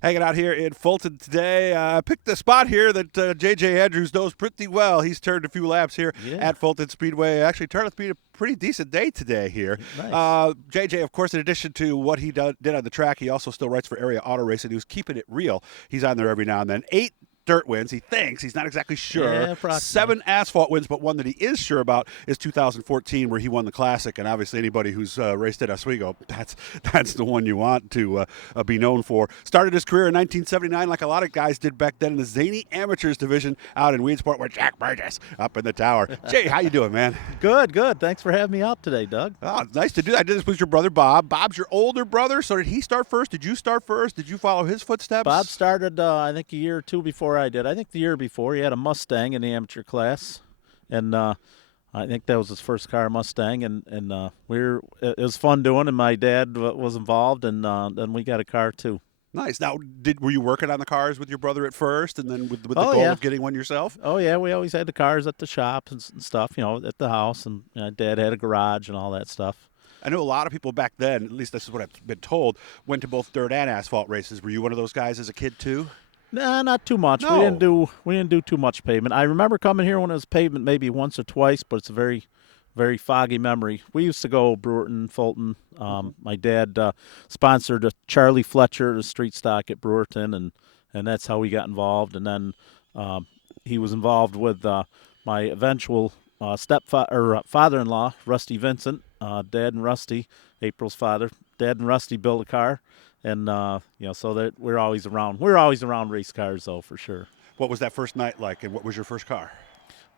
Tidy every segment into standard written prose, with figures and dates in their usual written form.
Hanging out here in Fulton today. I picked a spot here that J.J. Andrews knows pretty well. He's turned a few laps here Yeah. at Fulton Speedway. Actually, turned out to be a pretty decent day today here. Nice. J.J., of course, in addition to what he did on the track, he also still writes for Area Auto Racing. He was keeping it real. He's on there every now and then. 8 dirt wins. He thinks. He's not exactly sure. Yeah, approximately. 7 asphalt wins, but one that he is sure about is 2014, where he won the Classic. And obviously, anybody who's raced at Oswego, that's the one you want to be known for. Started his career in 1979, like a lot of guys did back then, in the Zany Amateurs division out in Weedsport with Jack Burgess up in the tower. Jay, how you doing, man? Good. Thanks for having me out today, Doug. Oh, nice to do that. I did this with your brother, Bob. Bob's your older brother, so did he start first? Did you start first? Did you follow his footsteps? Bob started, I think, a year or two before I did. I think the year before he had a Mustang in the amateur class, and I think that was his first car, Mustang, and it was fun doing. And my dad was involved, and then we got a car too. Nice. Now, were you working on the cars with your brother at first, and then with the Oh, goal yeah. of getting one yourself? Oh yeah, we always had the cars at the shop and stuff, at the house, and Dad had a garage and all that stuff. I know a lot of people back then, at least this is what I've been told, went to both dirt and asphalt races. Were you one of those guys as a kid too? Nah, not too much. No. We didn't do too much pavement. I remember coming here when it was pavement maybe once or twice, but it's a very, very foggy memory. We used to go Brewerton, Fulton. My dad sponsored a Charlie Fletcher, the street stock at Brewerton, and that's how we got involved. And then he was involved with my eventual father-in-law, Rusty Vincent. Dad and Rusty, April's father. Dad and Rusty built a car. And so that we're always around. We're always around race cars, though, for sure. What was that first night like, and what was your first car?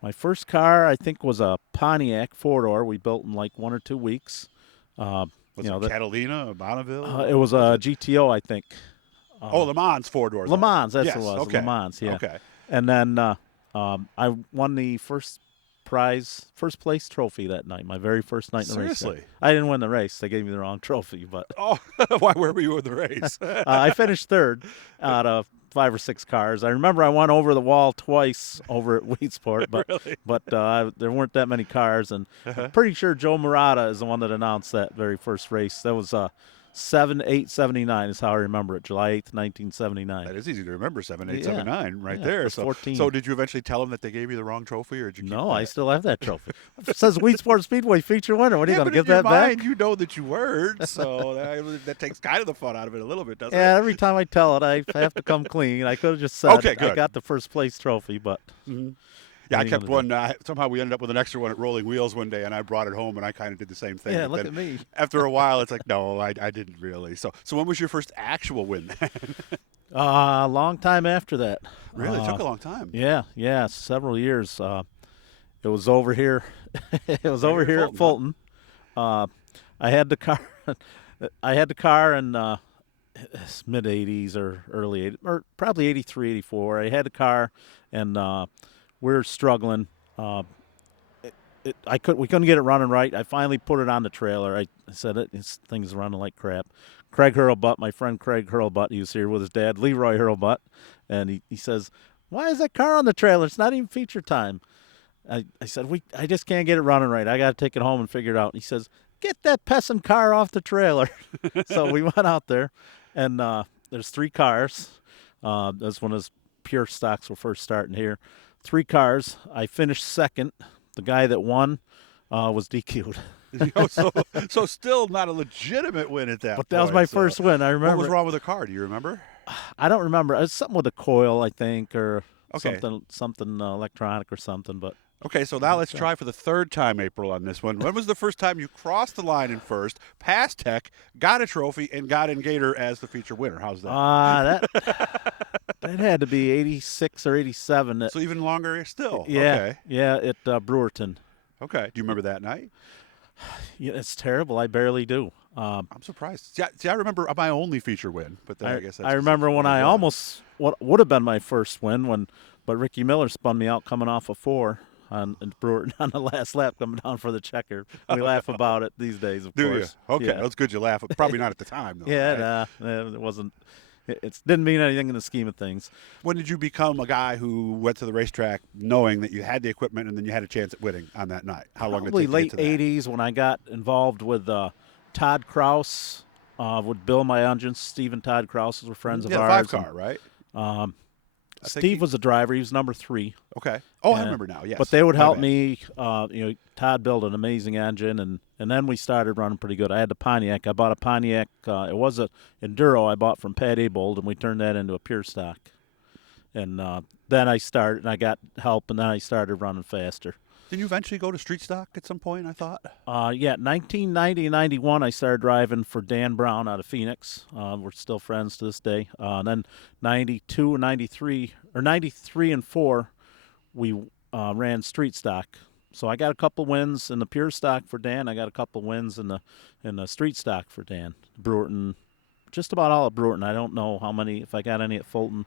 My first car, I think, was a Pontiac four-door. We built in like 1 or 2 weeks. Was it Catalina or Bonneville? It was a GTO, I think. Le Mans four doors. Le Mans, that's yes, what it was. Okay. Le Mans, yeah. Okay. And then I won the first place trophy that night. My very first night in the race. Seriously? I didn't win the race. They gave me the wrong trophy, but Oh, where were you in the race? I finished third out of 5 or 6 cars. I remember I went over the wall twice over at Weedsport, but Really? but there weren't that many cars, and I'm pretty sure Joe Murata is the one that announced that very first race. That was 7/8/79 is how I remember it. July 8th, 1979. That is easy to remember, 7/8/79, Yeah. right Yeah, there. it was 14. So did you eventually tell them that they gave you the wrong trophy, or did you keep No, that? I still have that trophy. It says Weedsport Speedway feature winner. What are you Yeah, going to but give in your that back? mind, you know that you weren't, so that takes kind of the fun out of it a little bit, doesn't Yeah, it? every time I tell it, I have to come clean. I could have just said Okay, good. I got the first place trophy, but Yeah, I What are you kept gonna one. Somehow we ended up with an extra one at Rolling Wheels one day, and I brought it home, and I kind of did the same thing. yeah, But look then at me. After a while, it's like, no, I didn't really. So when was your first actual win then? A long time after that. Really? It took a long time. Yeah, several years. It was over here. It was over in here at Fulton. I had the car. I had the car in mid '80s or early '80s, or probably '83, '84. I had the car, and we were struggling. We couldn't get it running right. I finally put it on the trailer. I said this thing's running like crap. Craig Hurlbutt, my friend Craig Hurlbutt, he was here with his dad, Leroy Hurlbutt, and he says, "Why is that car on the trailer? It's not even feature time." I said, I just can't get it running right. I got to take it home and figure it out. And he says, "Get that pissing car off the trailer." So we went out there, and there's 3 cars. That's when his pure stocks were first starting here. 3 cars. I finished second. The guy that won was DQ'd. So still not a legitimate win at that But point. that was my so. first win. I remember. What was wrong with the car? Do you remember? I don't remember. It was something with a coil, I think, or Okay. something electronic or something. But Okay, so now let's try for the third time, April, on this one. When was the first time you crossed the line in first, passed Tech, got a trophy, and got in Gator as the feature winner? How's that? That had to be '86 or '87. So even longer still. Yeah, yeah, at Brewerton. Okay. Do you remember that night? Yeah, it's terrible. I barely do. I'm surprised. See, I remember my only feature win, but then I guess that's I remember when I almost what would have been my first win but Ricky Miller spun me out coming off a 4 on Brewerton on the last lap coming down for the checker. We laugh about it these days, of Do course. you? Okay, Yeah. that's good. You laugh. Probably not at the time, though. Yeah, right? it wasn't. It didn't mean anything in the scheme of things. When did you become a guy who went to the racetrack knowing that you had the equipment and then you had a chance at winning on that night? How long did it Probably take late to get to that? '80s when I got involved with Todd Kraus with Bill Myungins. Steve and Todd Krause were friends of Yeah, ours. the 5-car, right? I think Steve was the driver. He was number 3. Okay. Oh, I remember now. Yes. But they would My help bad. me. Todd built an amazing engine, and then we started running pretty good. I had the Pontiac. I bought a Pontiac. It was a Enduro I bought from Pat Abold, and we turned that into a pure stock. And then I started, and I got help, and then I started running faster. Did you eventually go to street stock at some point, I thought? 1990 and 91, I started driving for Dan Brown out of Phoenix. We're still friends to this day. Then 92 and 93, or 93 and 4, we ran street stock. So I got a couple wins in the pure stock for Dan. I got a couple wins in the street stock for Dan. Brewerton, just about all at Brewerton. I don't know how many, if I got any at Fulton.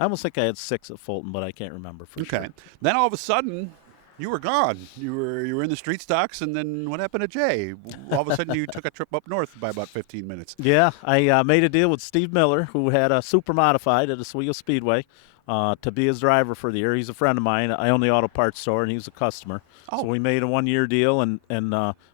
I almost think I had 6 at Fulton, but I can't remember for sure. Okay. Then all of a sudden, you were gone. You were in the street stocks, and then what happened to Jay? All of a sudden, you took a trip up north by about 15 minutes. Yeah, I made a deal with Steve Miller, who had a super modified at Oswego Speedway, to be his driver for the year. He's a friend of mine. I own the auto parts store, and he was a customer. Oh. So we made a 1-year deal, and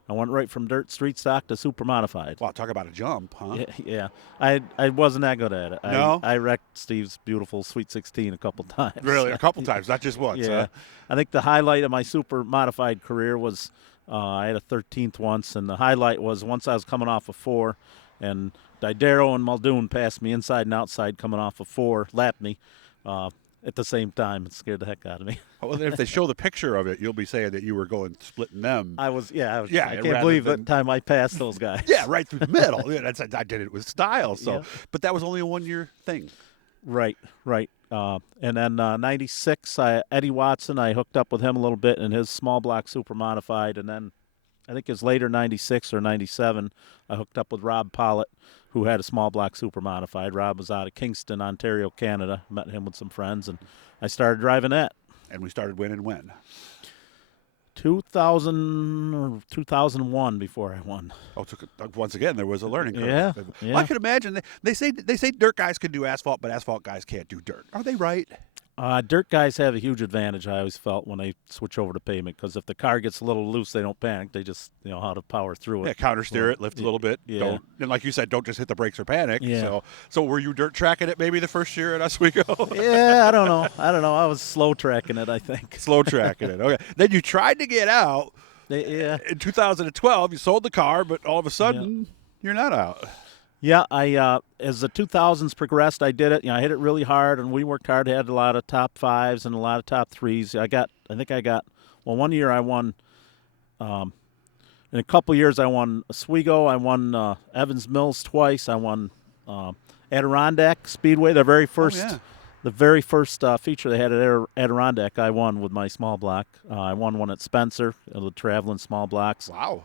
I went right from dirt street stock to super modified. Wow, talk about a jump, huh? Yeah. I wasn't that good at it. No? I wrecked Steve's beautiful Sweet 16 a couple times. Really, a couple times, not just once. Yeah. Huh? I think the highlight of my super modified career was I had a 13th once, and the highlight was once I was coming off of 4, and Didero and Muldoon passed me inside and outside coming off of 4, lapped me at the same time. It scared the heck out of me. Well, if they show the picture of it, you'll be saying that you were going splitting them. I Yeah, I can't rather believe than- the time I passed those guys. Yeah, right through the middle. Yeah, I did it with style. So, Yeah. But that was only a 1-year thing. Right. And then 96, Eddie Watson, I hooked up with him a little bit in his small block super modified. And then I think it's later 96 or 97, I hooked up with Rob Pollitt, who had a small block super modified. Rob was out of Kingston, Ontario, Canada. Met him with some friends, and I started driving that. And we started winning when? 2000 or 2001 before I won. Oh, once again, there was a learning curve. Yeah, Well, yeah. I can imagine. They say dirt guys can do asphalt, but asphalt guys can't do dirt. Are they right? Dirt guys have a huge advantage, I always felt, when they switch over to pavement, because if the car gets a little loose, they don't panic. They just how to power through it. Yeah, counter steer it, lift a little bit. Yeah. Don't, and like you said, don't just hit the brakes or panic. Yeah. So were you dirt tracking it maybe the first year at Oswego? Yeah, I don't know. I was slow tracking it, I think. Slow tracking it. Okay. Then you tried to get out. Yeah. In 2012, you sold the car, but all of a sudden, you're not out. Yeah, I as the 2000s progressed, I did it. I hit it really hard, and we worked hard. Had a lot of top 5s and a lot of top 3s. I think I got. Well, 1 year I won. In a couple years, I won Oswego. I won Evans Mills twice. I won Adirondack Speedway, the very first. yeah. The very first feature they had at Adirondack, I won with my small block. I won one at Spencer, the traveling small blocks. Wow.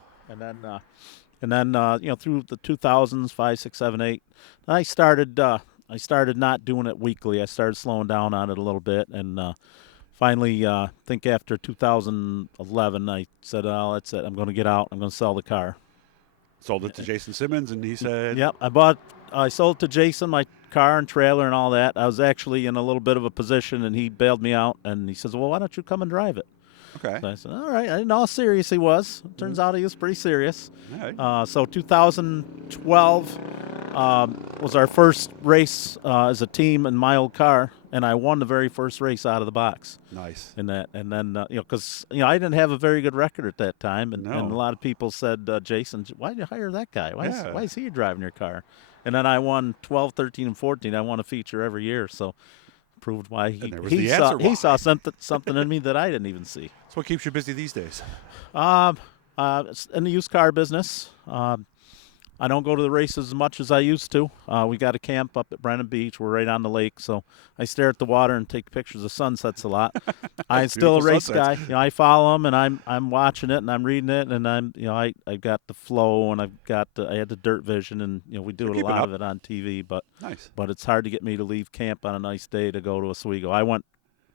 And then through the 2000s, 5, 6, 7, 8, I started not doing it weekly. I started slowing down on it a little bit, and finally, I think after 2011, I said, "Oh, that's it. I'm going to get out. I'm going to sell the car." Sold it to Jason Simmons, and he said, Yep, I sold it to Jason my car and trailer and all that. I was actually in a little bit of a position, and he bailed me out, and he says, "Well, why don't you come and drive it?" Okay. So I said, all right. I didn't know how serious he was. Turns out he was pretty serious. All right. So 2012 was our first race as a team in my old car, and I won the very first race out of the box. Nice. In that, and then because I didn't have a very good record at that time, and a lot of people said, "Jason, why did you hire that guy? Why is he driving your car?" And then I won 12, 13, and 14. I won a feature every year, so proved why he saw something in me that I didn't even see. So what keeps you busy these days? In the used car business. I don't go to the races as much as I used to. We got a camp up at Brennan Beach. We're right on the lake, so I stare at the water and take pictures of sunsets a lot. I'm still a race guy. I follow them, and I'm watching it, and I'm reading it, and I've got the flow, and I had the dirt vision, and we do a lot of it on TV. But Nice. But it's hard to get me to leave camp on a nice day to go to Oswego. I went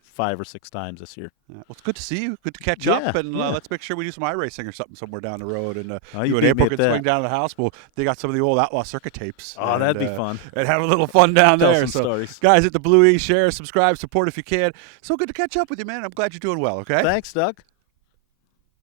5 or 6 times this year. Yeah. Well, it's good to see you. Good to catch up, and yeah. let's make sure we do some iRacing or something somewhere down the road. And you and beat April me can at swing that. down to the house. We'll dig out some of the old Outlaw Circuit tapes. Oh, that'd be fun. And have a little fun down Tell there. some stories. Guys at the Blue E, share, subscribe, support if you can. So good to catch up with you, man. I'm glad you're doing well, okay? Thanks, Doug.